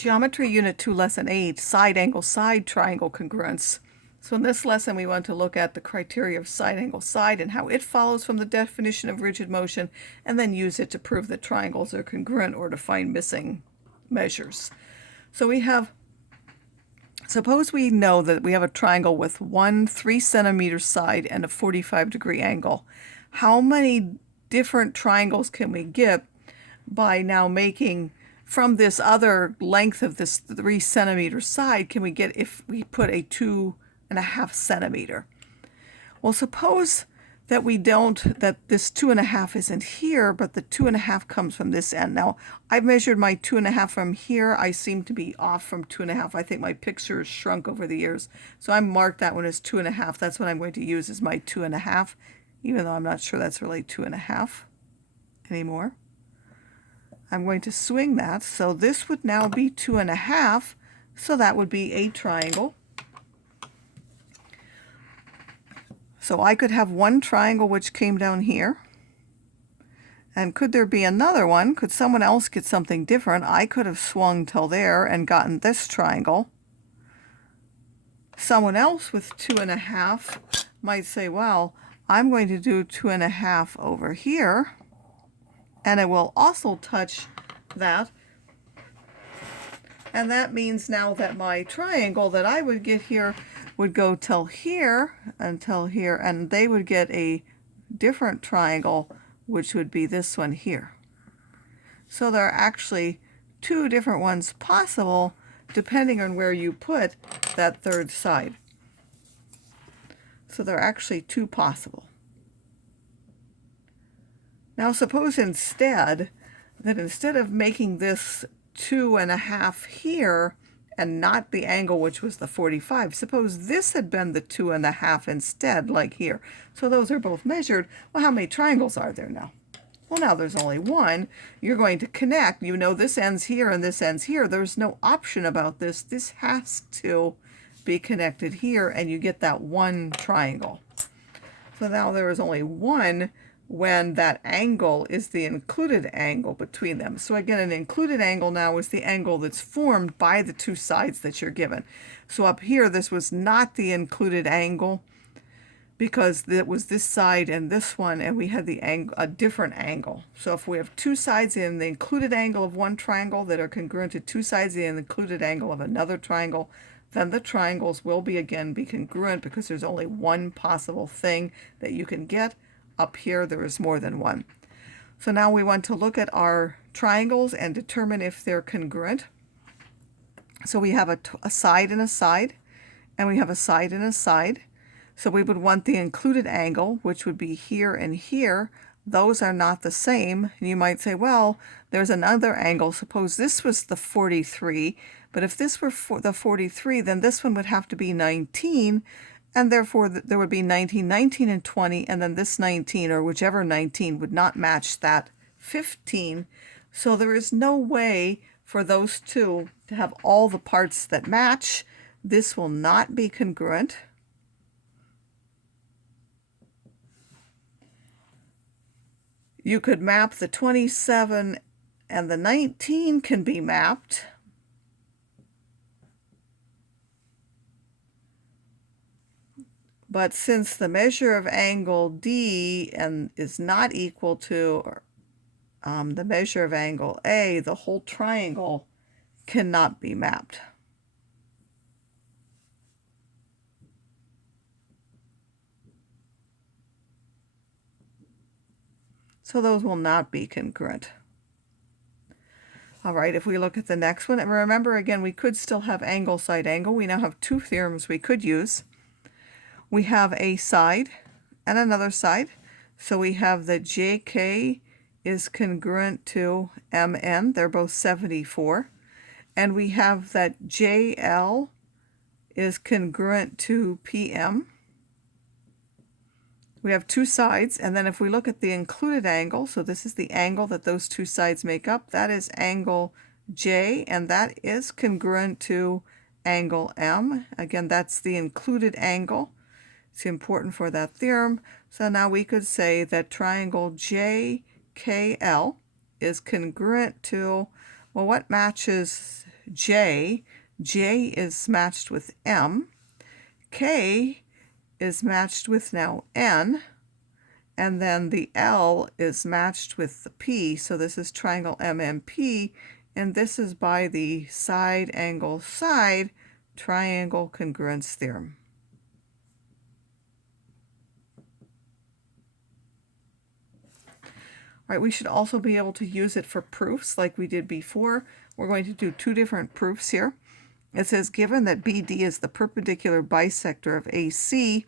Geometry Unit 2, Lesson 8, Side Angle Side Triangle Congruence. So in this lesson we want to look at the criteria of side angle side and how it follows from the definition of rigid motion, and then use it to prove that triangles are congruent or to find missing measures. So we have, suppose we know that we have a triangle with one 3-centimeter side and a 45-degree angle. How many different triangles can we get by now making from this other length of this 3-centimeter side? Can we get if we put a 2.5 centimeter? Well, suppose that we don't, that this 2.5 isn't here, but the 2.5 comes from this end. Now, I've measured my 2.5 from here. I seem to be off from 2.5. I think my picture has shrunk over the years. So I marked that one as 2.5. That's what I'm going to use as my 2.5, even though I'm not sure that's really 2.5 anymore. I'm going to swing that, so this would now be 2.5, so that would be a triangle. So I could have one triangle which came down here, and could there be another one? Could someone else get something different? I could have swung till there and gotten this triangle. Someone else with 2.5 might say, well, I'm going to do 2.5 over here, and it will also touch that. And that means now that my triangle that I would get here would go till here, until here, and they would get a different triangle, which would be this one here. So there are actually two different ones possible, depending on where you put that third side. So there are actually two possible. Now suppose instead of making this 2.5 here and not the angle which was the 45, suppose this had been the 2.5 instead, like here. So those are both measured. Well, how many triangles are there now? Well, now there's only one. You're going to connect. You know this ends here and this ends here. There's no option about this. This has to be connected here, and you get that one triangle. So now there is only one when that angle is the included angle between them. So again, an included angle now is the angle that's formed by the two sides that you're given. So up here, this was not the included angle because it was this side and this one, and we had the angle, a different angle. So if we have two sides in the included angle of one triangle that are congruent to two sides in the included angle of another triangle, then the triangles will be congruent because there's only one possible thing that you can get. Up here, there is more than one. So now we want to look at our triangles and determine if they're congruent. So we have a side and a side, and we have a side and a side. So we would want the included angle, which would be here and here. Those are not the same. And you might say, well, there's another angle. Suppose this was the 43, but if this were the 43, then this one would have to be 19. And therefore, there would be 19, 19, and 20, and then this 19, or whichever 19, would not match that 15. So there is no way for those two to have all the parts that match. This will not be congruent. You could map the 27 and the 19 can be mapped. But since the measure of angle D is not equal to the measure of angle A, the whole triangle cannot be mapped. So those will not be congruent. All right, if we look at the next one, and remember again, we could still have angle, side, angle. We now have two theorems we could use. We have a side and another side. So we have that JK is congruent to MN. They're both 74. And we have that JL is congruent to PM. We have two sides, and then if we look at the included angle, so this is the angle that those two sides make up, that is angle J, and that is congruent to angle M. Again, that's the included angle. It's important for that theorem. So now we could say that triangle JKL is congruent to, well, what matches J. J is matched with M. K is matched with now N. And then the L is matched with the P. So this is triangle MMP. And this is by the side angle side triangle congruence theorem. All right, we should also be able to use it for proofs like we did before. We're going to do two different proofs here. It says, given that BD is the perpendicular bisector of AC,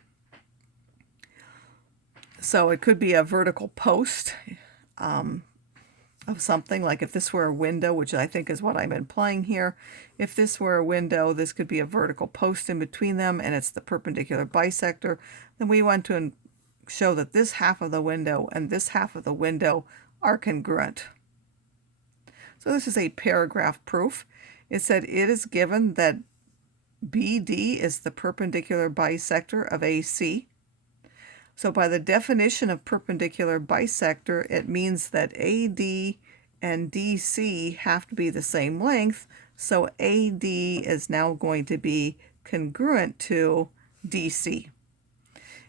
so it could be a vertical post of something, like if this were a window, which I think is what I'm implying here. If this were a window, this could be a vertical post in between them, and it's the perpendicular bisector. Then we want to show that this half of the window and this half of the window are congruent. So this is a paragraph proof. It said it is given that BD is the perpendicular bisector of AC. So by the definition of perpendicular bisector, it means that AD and DC have to be the same length. So AD is now going to be congruent to DC.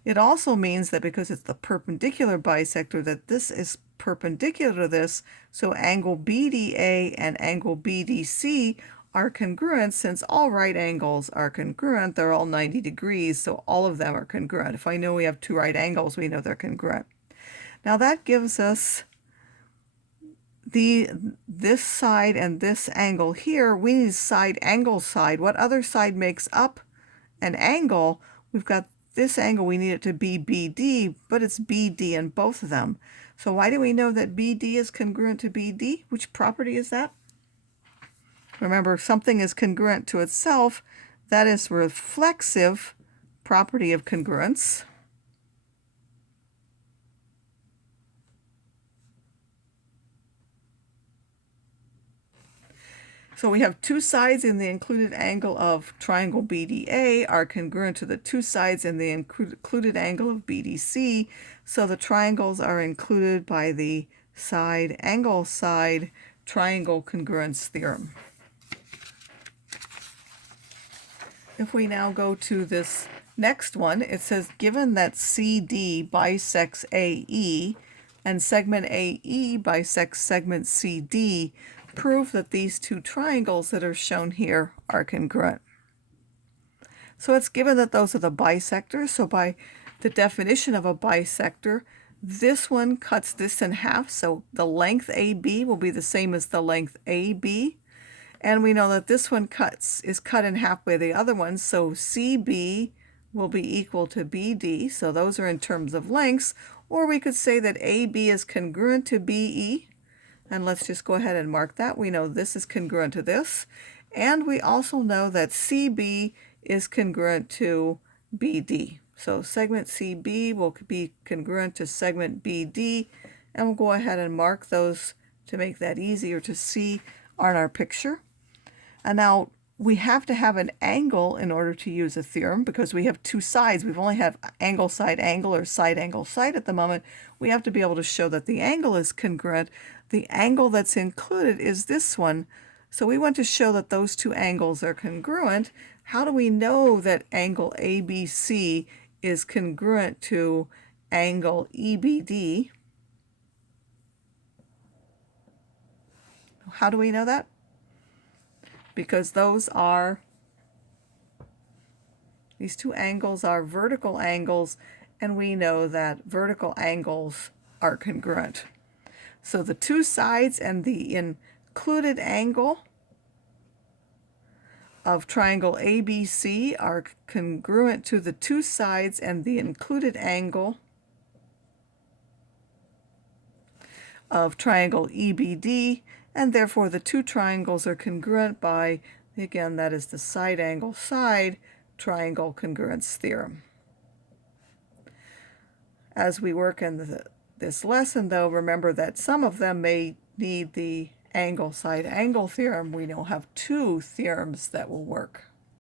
It also means that because it's the perpendicular bisector, that this is perpendicular to this, so angle BDA and angle BDC are congruent. Since all right angles are congruent, they're all 90 degrees, so all of them are congruent. If I know we have two right angles, we know they're congruent. Now that gives us this side and this angle here. We need side angle side. What other side makes up an angle? We've got this angle, we need it to be BD, but it's BD in both of them. So why do we know that BD is congruent to BD? Which property is that? Remember, something is congruent to itself. That is reflexive property of congruence. So we have two sides in the included angle of triangle BDA are congruent to the two sides in the included angle of BDC. So the triangles are included by the side angle side triangle congruence theorem. If we now go to this next one, it says given that CD bisects AE and segment AE bisects segment CD, prove that these two triangles that are shown here are congruent. So it's given that those are the bisectors. So by the definition of a bisector, this one cuts this in half. So the length AB will be the same as the length AB. And we know that this one is cut in half by the other one. So CB will be equal to BD. So those are in terms of lengths. Or we could say that AB is congruent to BE. And let's just go ahead and mark that. We know this is congruent to this. And we also know that CB is congruent to BD. So segment CB will be congruent to segment BD. And we'll go ahead and mark those to make that easier to see on our picture. And now we have to have an angle in order to use a theorem because we have two sides. We've only have angle side angle or side angle side at the moment. We have to be able to show that the angle is congruent. The angle that's included is this one. So we want to show that those two angles are congruent. How do we know that angle ABC is congruent to angle EBD? How do we know that? Because these two angles are vertical angles, and we know that vertical angles are congruent. So the two sides and the included angle of triangle ABC are congruent to the two sides and the included angle of triangle EBD, and therefore the two triangles are congruent by, again, that is the side angle side triangle congruence theorem. As we work in this lesson, though, remember that some of them may need the angle side angle theorem. We now have two theorems that will work.